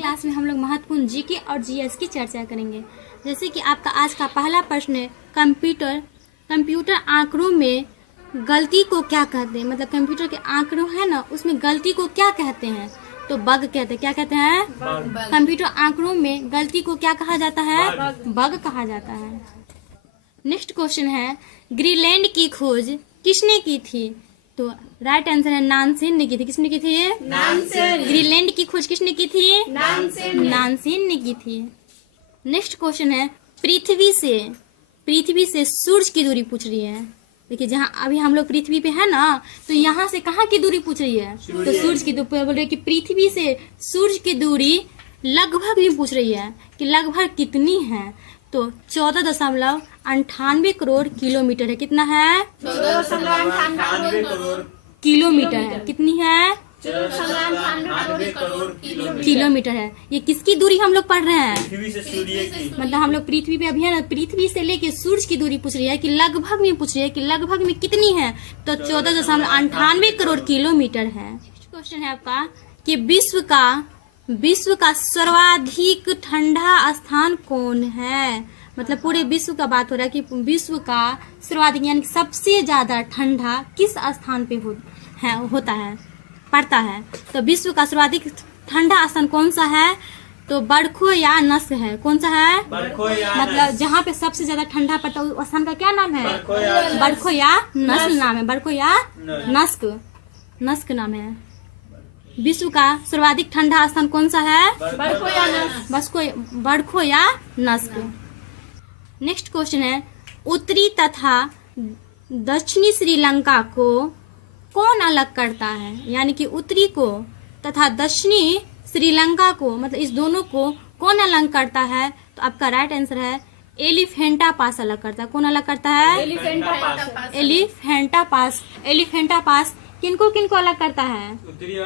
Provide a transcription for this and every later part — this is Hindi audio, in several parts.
क्लास में हम लोग महत्वपूर्ण जीके और जीएस की चर्चा करेंगे। जैसे कि आपका आज का पहला प्रश्न है, कंप्यूटर आंकड़ों में गलती को क्या कहते हैं। मतलब कंप्यूटर के आंकड़ों है ना, उसमें गलती को क्या कहते हैं, तो बग कहते हैं। क्या कहते हैं? कंप्यूटर आंकड़ों में गलती को क्या कहा जाता है? बग कहा जाता है। नेक्स्ट क्वेश्चन है, ग्रीनलैंड की खोज किसने की थी? तो राइट आंसर है नानसेन ने की थी। किसने की थी? नानसेन। ग्रीनलैंड की खोज किसने की थी? नानसेन ने की थी। नेक्स्ट क्वेश्चन है, पृथ्वी से सूरज की दूरी पूछ रही है। देखिए, जहाँ अभी हम लोग पृथ्वी पे है ना, तो यहाँ से कहाँ की दूरी पूछ रही है? तो सूरज की दूरी बोल रही है कि पृथ्वी से सूरज की दूरी लगभग भी पूछ रही है कि लगभग कितनी है। तो 14.98 करोड़ किलोमीटर है। कितना है? 14.98 करोड़ किलोमीटर है। कितनी है? 14.98 करोड़ किलोमीटर है। ये किसकी दूरी हम लोग पढ़ रहे हैं? पृथ्वी से सूर्य की। मतलब हम लोग पृथ्वी पे अभी है ना, पृथ्वी से लेके सूरज की दूरी पूछ रही है कि लगभग में पूछ रही है कि लगभग में कितनी है। तो 14.98 करोड़ किलोमीटर है। नेक्स्ट क्वेश्चन है आपका कि विश्व का सर्वाधिक ठंडा स्थान कौन है। मतलब पूरे विश्व का बात हो रहा है कि विश्व का सर्वाधिक यानी सबसे ज्यादा ठंडा किस स्थान पे पड़ता है। तो विश्व का सर्वाधिक ठंडा स्थान कौन सा है? तो बरखो या नस्क है। कौन सा है? मतलब जहाँ पे सबसे ज्यादा ठंडा पड़ता है उस स्थान का क्या नाम है? बरखो या नस्क नाम है। बरखो या नस्क नाम है। विश्व का सर्वाधिक ठंडा स्थान कौन सा है? बरखो या नस्क। नेक्स्ट क्वेश्चन है, उत्तरी तथा दक्षिणी श्रीलंका को कौन अलग करता है? यानी कि उत्तरी को तथा दक्षिणी श्रीलंका को, मतलब इस दोनों को कौन अलग करता है? तो आपका राइट आंसर है एलिफेंटा पास अलग करता है। कौन अलग करता है? एलिफेंटा पास किनको अलग करता है? उत्तरी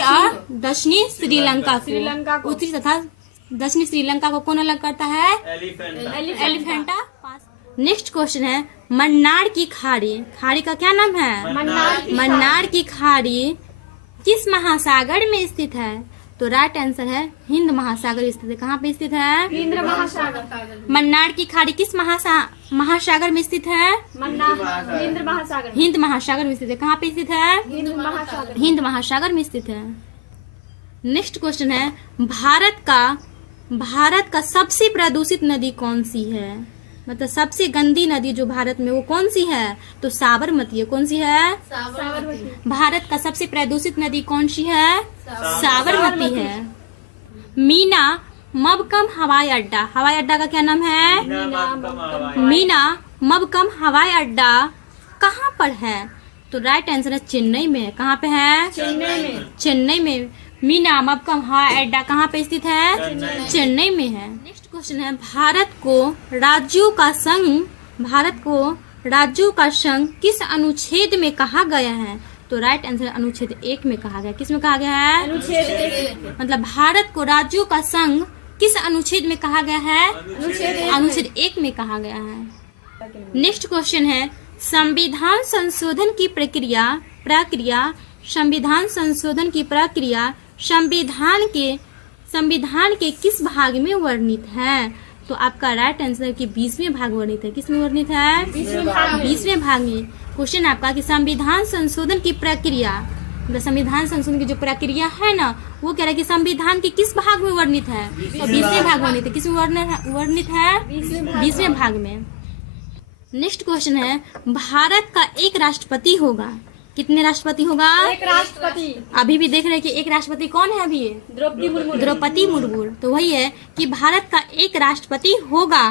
और दक्षिणी श्रीलंका को। उत्तरी तथा दक्षिणी श्रीलंका को कौन अलग करता है? एलिफेंटा पास। नेक्स्ट क्वेश्चन है, मन्नार की खाड़ी का क्या नाम है? मन्नार की खाड़ी किस महासागर में स्थित है? तो राइट आंसर है हिंद महासागर स्थित है। कहाँ पे स्थित है? हिंद महासागर। मन्नार की खाड़ी किस महासागर में स्थित है? हिंद महासागर में स्थित है। कहाँ पे स्थित है? हिंद महासागर में स्थित है। नेक्स्ट क्वेश्चन है, भारत का सबसे प्रदूषित नदी कौन सी है? मतलब सबसे गंदी नदी जो भारत में वो कौन सी है? तो साबरमती है। कौन सी है? भारत का सबसे प्रदूषित नदी कौन सी है? साबरमती है। मीना मबकम हवाई अड्डा का क्या नाम है? मीना मबकम हवाई अड्डा कहाँ पर है? तो राइट आंसर है चेन्नई में। कहाँ पे है? चेन्नई में। मीना मबकम हवाई अड्डा कहाँ पे स्थित है? चेन्नई में है। नेक्स्ट क्वेश्चन है, भारत को राज्यों का संघ किस अनुच्छेद में कहा गया है? तो राइट आंसर अनुच्छेद 1 में कहा गया। किस में कहा गया है? अनुच्छेद 1। मतलब भारत को राज्यों का संघ किस अनुच्छेद में कहा गया है? अनुच्छेद 1 में कहा गया है। नेक्स्ट क्वेश्चन है, संविधान संशोधन की प्रक्रिया संविधान के किस भाग में वर्णित है? तो आपका राइट आंसर कि 20वें भाग वर्णित है। किस में वर्णित है? 20वें भाग में। क्वेश्चन आपका कि संविधान संशोधन की प्रक्रिया, मतलब संविधान संशोधन की जो प्रक्रिया है ना, वो कह रहा है कि संविधान के किस भाग में वर्णित है? तो 20वें भाग वर्णित है। किस में वर्णित है? 20वें भाग में। नेक्स्ट क्वेश्चन है, भारत का एक राष्ट्रपति होगा। कितने राष्ट्रपति होगा? एक राष्ट्रपति। अभी भी देख रहे हैं कि एक राष्ट्रपति कौन है? अभी द्रौपदी मुर्मू। तो वही है कि भारत का एक राष्ट्रपति होगा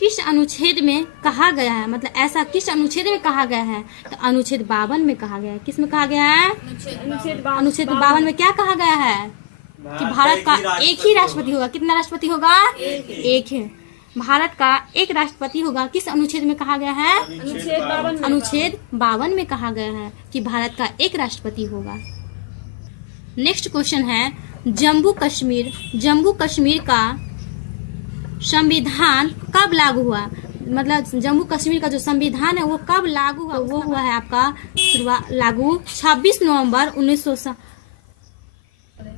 किस अनुच्छेद में कहा गया है? मतलब ऐसा किस अनुच्छेद में कहा गया है? तो अनुच्छेद 52 में कहा गया है। किस में कहा गया है? अनुच्छेद 52 में क्या कहा गया है? कि भारत का एक ही राष्ट्रपति होगा। कितना राष्ट्रपति होगा? एक है। भारत का एक राष्ट्रपति होगा किस अनुच्छेद में कहा गया है? अनुच्छेद 52 में कहा गया है कि भारत का एक राष्ट्रपति होगा। नेक्स्ट क्वेश्चन है, जम्मू कश्मीर का संविधान कब लागू हुआ? मतलब जम्मू कश्मीर का जो संविधान है वो कब लागू हुआ? वो हुआ है आपका लागू 26 नवंबर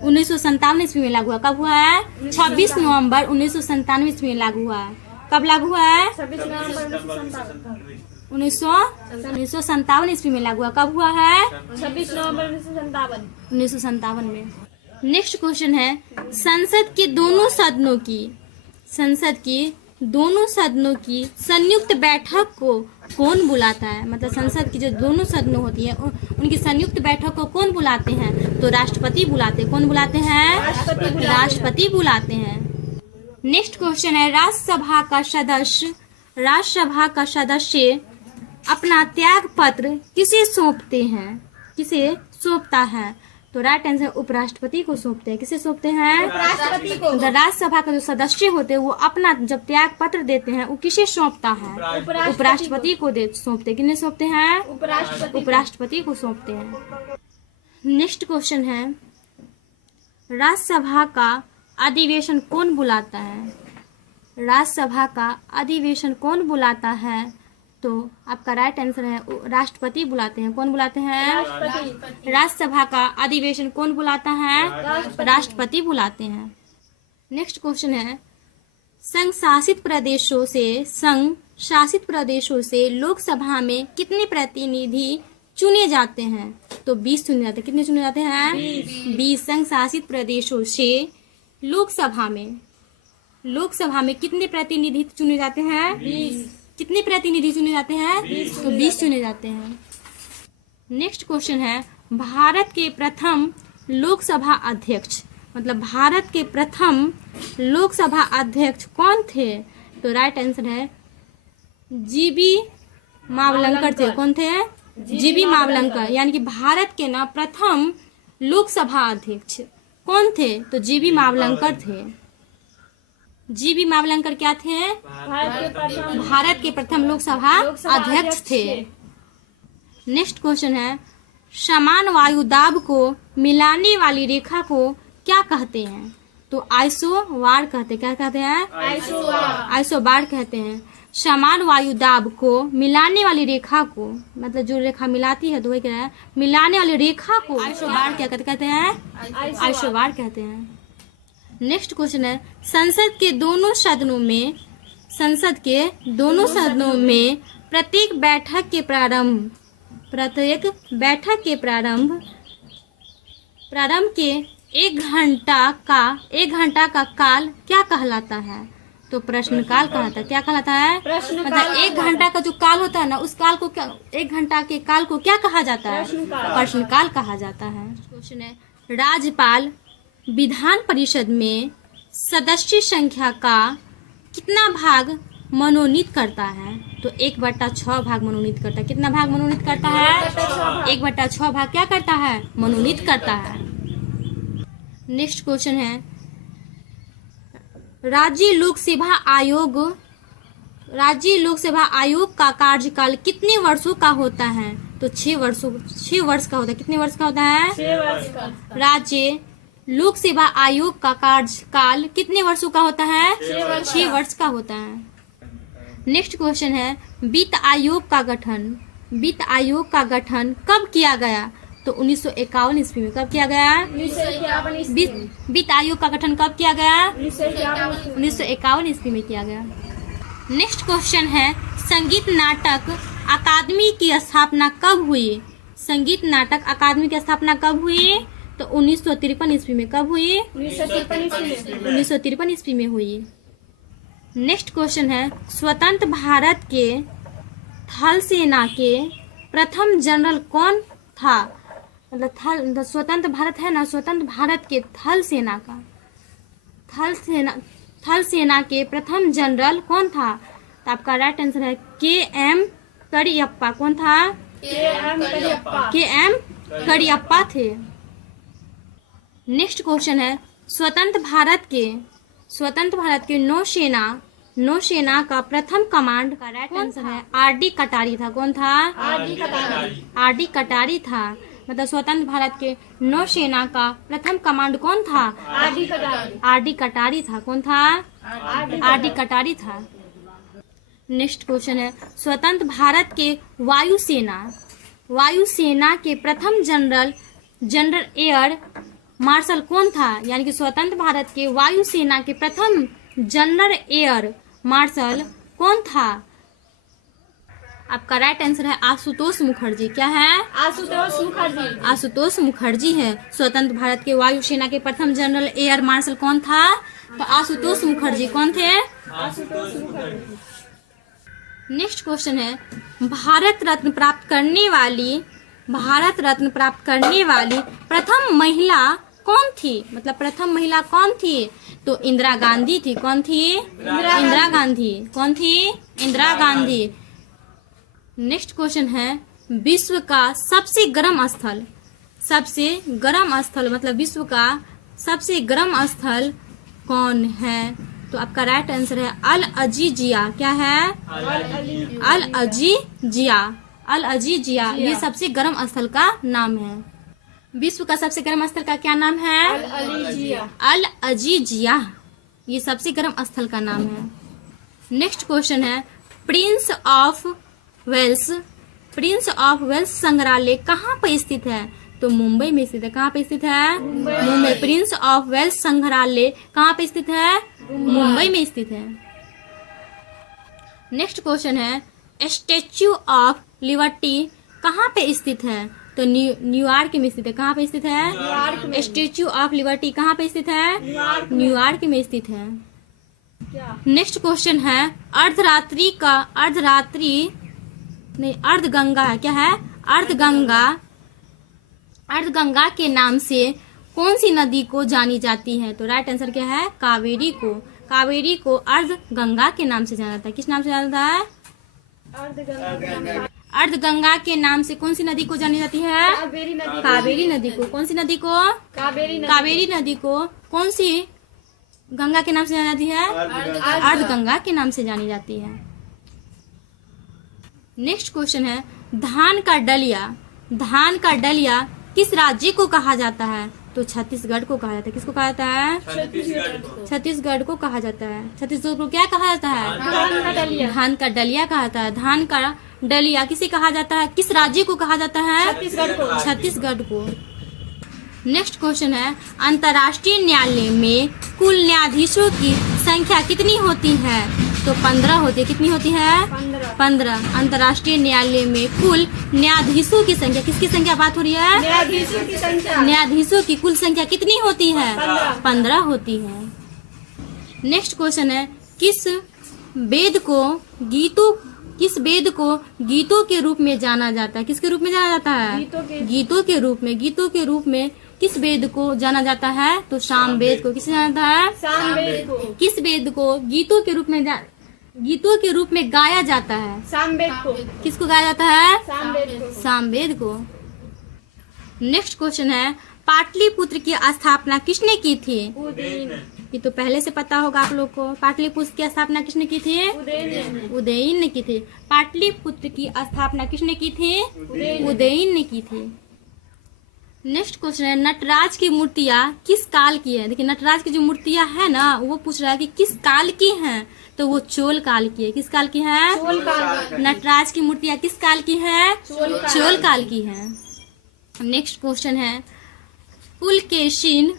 1957 ईस्वी में लागू हुआ। कब हुआ है? 26 नवंबर 1997 ईस्वी में लागू हुआ है। कब लागू हुआ है? 1957 ईस्वी में लागू हुआ। कब हुआ है? 26 नवंबर 1957 में। नेक्स्ट क्वेश्चन है, संसद के दोनों सदनों की संयुक्त बैठक को कौन बुलाता है? मतलब संसद की जो दोनों सदनों होती है उनकी संयुक्त बैठक को कौन बुलाते हैं? तो राष्ट्रपति बुलाते हैं। कौन बुलाते हैं? राष्ट्रपति बुलाते हैं। नेक्स्ट क्वेश्चन है, राज्यसभा का सदस्य अपना त्याग पत्र किसे सौंपते हैं? किसे सौंपता है? तो राइट आंसर उपराष्ट्रपति को सौंपते हैं। किसे सौंपते हैं? उपराष्ट्रपति को। राज्यसभा का जो सदस्य होते हैं वो अपना जब त्याग पत्र देते हैं वो किसे सौंपता है? उपराष्ट्रपति को सौंपते हैं। किन्हें सौंपते हैं? उपराष्ट्रपति को सौंपते हैं। नेक्स्ट क्वेश्चन है, राज्यसभा का अधिवेशन कौन बुलाता है? राज्यसभा का अधिवेशन कौन बुलाता है? तो आपका राइट आंसर है राष्ट्रपति बुलाते हैं। कौन बुलाते हैं? राज्यसभा का अधिवेशन कौन बुलाता है? राष्ट्रपति बुलाते हैं। नेक्स्ट क्वेश्चन है, संघ शासित प्रदेशों से लोकसभा में कितने प्रतिनिधि चुने जाते हैं? तो 20 चुने जाते हैं। कितने चुने जाते हैं? 20। संघ शासित प्रदेशों से लोकसभा में कितने प्रतिनिधि चुने जाते हैं? 20। कितने प्रतिनिधि चुने जाते हैं? तो 20 चुने जाते हैं। नेक्स्ट क्वेश्चन है, भारत के प्रथम लोकसभा अध्यक्ष, मतलब भारत के प्रथम लोकसभा अध्यक्ष कौन थे? तो राइट आंसर है जीबी मावलंकर थे। कौन थे? जीबी मावलंकर। यानी कि भारत के ना प्रथम लोकसभा अध्यक्ष कौन थे? तो जीबी मावलंकर थे। जीबी मावलंकर क्या थे? भारत के प्रथम लोकसभा अध्यक्ष थे। नेक्स्ट क्वेश्चन है, समान वायु दाब को मिलाने वाली रेखा को क्या कहते हैं? तो आइसोबार कहते हैं। क्या कहते हैं? आइसोबार कहते हैं। समान वायु दाब को मिलाने वाली रेखा को, मतलब जो रेखा मिलाती है तो वही क्या है? मिलाने वाली रेखा को आइसोबार क्या कहते हैं? आइसोबार कहते हैं। नेक्स्ट क्वेश्चन है, संसद के दोनों सदनों में प्रत्येक बैठक के प्रारंभ के 1 घंटा का काल क्या कहलाता है? तो प्रश्नकाल कहलाता है। क्या कहलाता है? मतलब 1 घंटा का जो काल होता है ना, उस काल को क्या, 1 घंटा के काल को क्या कहा जाता है? प्रश्नकाल कहा जाता है। क्वेश्चन है, राज्यपाल विधान परिषद में सदस्य संख्या का कितना भाग मनोनीत करता है? तो 1/6 भाग मनोनीत करता है। कितना भाग मनोनीत करता है? 1/6 भाग क्या करता है? मनोनीत करता है। नेक्स्ट क्वेश्चन है, राज्य लोकसेवा आयोग का कार्यकाल कितने वर्षों का होता है? तो 6 वर्ष का होता है। कितने वर्ष का होता है? 6 वर्ष का। राज्य लोक सेवा आयोग का कार्यकाल कितने वर्षों का होता है? 6 वर्ष का होता है। नेक्स्ट क्वेश्चन है, वित्त आयोग का गठन कब किया गया? तो 1951 ईस्वी में। कब किया गया? वित्त आयोग का गठन कब किया गया? 1951 ईस्वी में किया गया। नेक्स्ट क्वेश्चन है, संगीत नाटक अकादमी की स्थापना कब हुई? संगीत नाटक अकादमी की स्थापना कब हुई? तो 1953 ईस्वी में। कब हुई? 1953 ईस्वी में हुई। नेक्स्ट क्वेश्चन है, स्वतंत्र भारत के थल सेना के प्रथम जनरल कौन था? मतलब स्वतंत्र भारत है ना, स्वतंत्र भारत के थल सेना के प्रथम जनरल कौन था? तो आपका राइट आंसर है KM करियप्पा। कौन था? KM करियप्पा थे। नेक्स्ट क्वेश्चन है, स्वतंत्र भारत के नौसेना का प्रथम कमांड का राइट आंसर है RD कटारी था। कौन था? RD कटारी था। मतलब स्वतंत्र भारत के नौसेना का प्रथम कमांड कौन था? RD कटारी था। कौन था? RD कटारी था। नेक्स्ट क्वेश्चन है, स्वतंत्र भारत के वायुसेना के प्रथम जनरल एयर मार्शल कौन था, यानी कि स्वतंत्र भारत के वायुसेना के प्रथम जनरल एयर मार्शल कौन था? आपका राइट आंसर है आशुतोष मुखर्जी। क्या है? आशुतोष मुखर्जी। आशुतोष मुखर्जी है। स्वतंत्र भारत के वायुसेना के प्रथम जनरल एयर मार्शल कौन था? तो आशुतोष मुखर्जी। कौन थे? आशुतोष मुखर्जी। नेक्स्ट क्वेश्चन है, भारत रत्न प्राप्त करने वाली प्रथम महिला कौन थी? मतलब प्रथम महिला कौन थी? तो इंदिरा गांधी थी। कौन थी? इंदिरा गांधी। कौन थी? इंदिरा गांधी। नेक्स्ट क्वेश्चन है, विश्व का सबसे गर्म स्थल मतलब विश्व का सबसे गर्म स्थल कौन है? तो आपका राइट आंसर है अल अजीजिया। क्या है? अल अजीजिया। ये सबसे गर्म स्थल का नाम है। विश्व का सबसे गर्म स्थल का क्या नाम है? अल अजीजिया। ये सबसे गर्म स्थल का नाम है। नेक्स्ट क्वेश्चन है, प्रिंस ऑफ वेल्स संग्रहालय कहाँ पर स्थित है? तो मुंबई में स्थित है। कहाँ पे स्थित है? मुंबई। प्रिंस ऑफ वेल्स संग्रहालय कहाँ पे स्थित है? मुंबई में स्थित है। नेक्स्ट क्वेश्चन है, स्टैच्यू ऑफ लिबर्टी कहाँ पे स्थित है? तो न्यूयॉर्क में स्थित है। कहाँ पे स्थित है? स्टैच्यू ऑफ लिबर्टी कहाँ पे स्थित है? न्यूयॉर्क में स्थित है। नेक्स्ट क्वेश्चन है, अर्धगंगा है। क्या है? अर्धगंगा के नाम से कौन सी नदी को जानी जाती है? तो राइट आंसर क्या है? कावेरी को अर्धगंगा के नाम से जाना जाता है। किस नाम से जाना जाता है? अर्धगंगा के नाम से कौन सी नदी को जानी जाती है? कावेरी नदी को। कौन सी नदी को? कावेरी नदी को कौन सी गंगा के नाम से जानी जाती है? अर्धगंगा के नाम से जानी जाती है। नेक्स्ट क्वेश्चन है, धान का डलिया किस राज्य को कहा जाता है? तो छत्तीसगढ़ को कहा जाता है। किसको कहा जाता है? छत्तीसगढ़ को कहा जाता है। छत्तीसगढ़ को क्या कहा जाता है? धान का डलिया कहा जाता है। धान का डलिया किसे कहा जाता है? किस राज्य को कहा जाता है? छत्तीसगढ़ को। नेक्स्ट क्वेश्चन है, अंतर्राष्ट्रीय न्यायालय में कुल न्यायाधीशों की संख्या कितनी होती है? तो 15 होती है। कितनी होती है? 15। अंतर्राष्ट्रीय न्यायालय में कुल न्यायाधीशों की संख्या, किसकी संख्या बात हो रही है? न्यायाधीशों की कुल संख्या कितनी होती है? 15 होती है। नेक्स्ट क्वेश्चन है, किस वेद को गीतों के रूप में जाना जाता है? किसके रूप में जाना जाता है? गीतों के रूप में किस वेद को जाना जाता है? तो सामवेद को। किसे जाना जाता है? सामवेद को। किस वेद को गीतों के रूप में गाया जाता है? सामवेद को। किसको गाया जाता है? सामवेद को। नेक्स्ट क्वेश्चन है, पाटलिपुत्र की स्थापना किसने की थी? ये तो पहले से पता होगा आप लोग को। पाटलिपुत्र की स्थापना किसने की थी? उदयन ने की थी। पाटलिपुत्र की स्थापना किसने की थी? उदयन ने की थी। नेक्स्ट क्वेश्चन है, नटराज की मूर्तियाँ किस काल की है? देखिए, नटराज की जो मूर्तियाँ है ना, वो पूछ रहा है कि किस काल की हैं? तो वो चोल काल की है। किस काल की है? नटराज की मूर्तियाँ किस काल की है? चोल काल की है। नेक्स्ट क्वेश्चन है, पुलकेशिन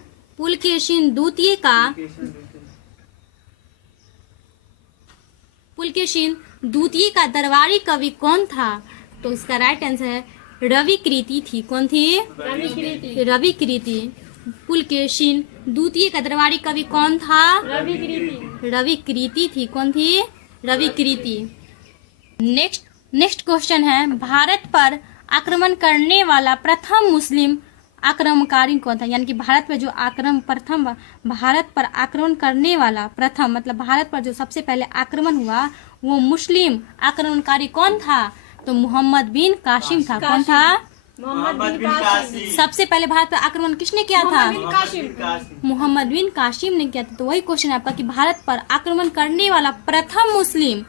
द्वितीय का दरबारी कवि कौन था? तो इसका राइट आंसर है रविकृति थी। कौन थी? रविकृति। पुलकेशिन द्वितीय का दरबारी कवि कौन था? रविकृति थी। कौन थी? रविकृति। नेक्स्ट क्वेश्चन है, भारत पर आक्रमण करने वाला प्रथम मुस्लिम आक्रमणकारी कौन था? यानी कि भारत पर आक्रमण करने वाला प्रथम, मतलब भारत पर जो सबसे पहले आक्रमण हुआ वो मुस्लिम आक्रमणकारी कौन था? तो मोहम्मद बिन कासिम था। कौन था? मोहम्मद बिन कासिम। सबसे पहले भारत पर आक्रमण किसने किया था? मोहम्मद बिन कासिम ने किया था। तो वही क्वेश्चन है आपका कि भारत पर आक्रमण करने वाला प्रथम मुस्लिम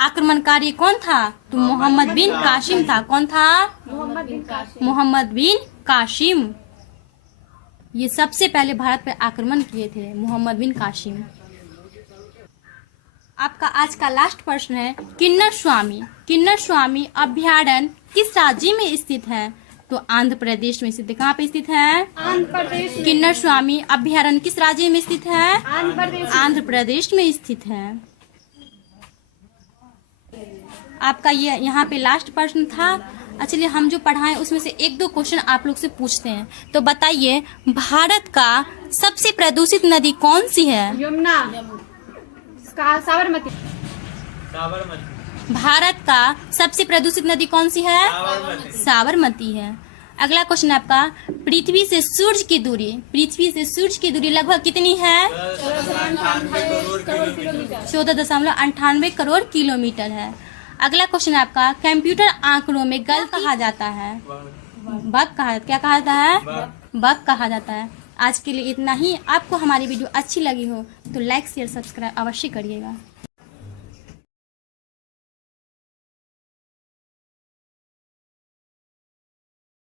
आक्रमणकारी कौन था? तो मोहम्मद बिन कासिम था। कौन था? मोहम्मद बिन कासिम। ये सबसे पहले भारत पर आक्रमण किए थे मोहम्मद बिन कासिम। आपका आज का लास्ट प्रश्न है, किन्नर स्वामी अभ्यारण्य किस राज्य में स्थित है? तो आंध्र प्रदेश में स्थित है। कहाँ पे स्थित है? आंध्र प्रदेश में। किन्नर स्वामी अभयारण्य किस राज्य में स्थित है? आंध्र प्रदेश। आंध्र प्रदेश में स्थित है। आपका ये यहाँ पे लास्ट प्रश्न था। चलिए हम जो पढ़ाएं उसमें से एक दो क्वेश्चन आप लोग से पूछते हैं। तो बताइए, भारत का सबसे प्रदूषित नदी कौन सी है? यमुना। साबरमती। भारत का सबसे प्रदूषित नदी कौन सी है? साबरमती है। अगला क्वेश्चन आपका, पृथ्वी से सूर्य की दूरी लगभग कितनी है? 14.98 करोड़ किलोमीटर है। अगला क्वेश्चन आपका, कंप्यूटर आंकड़ों में गलत कहा जाता है? बग कहा जाता है। आज के लिए इतना ही। आपको हमारी वीडियो अच्छी लगी हो तो लाइक शेयर सब्सक्राइब अवश्य करिएगा।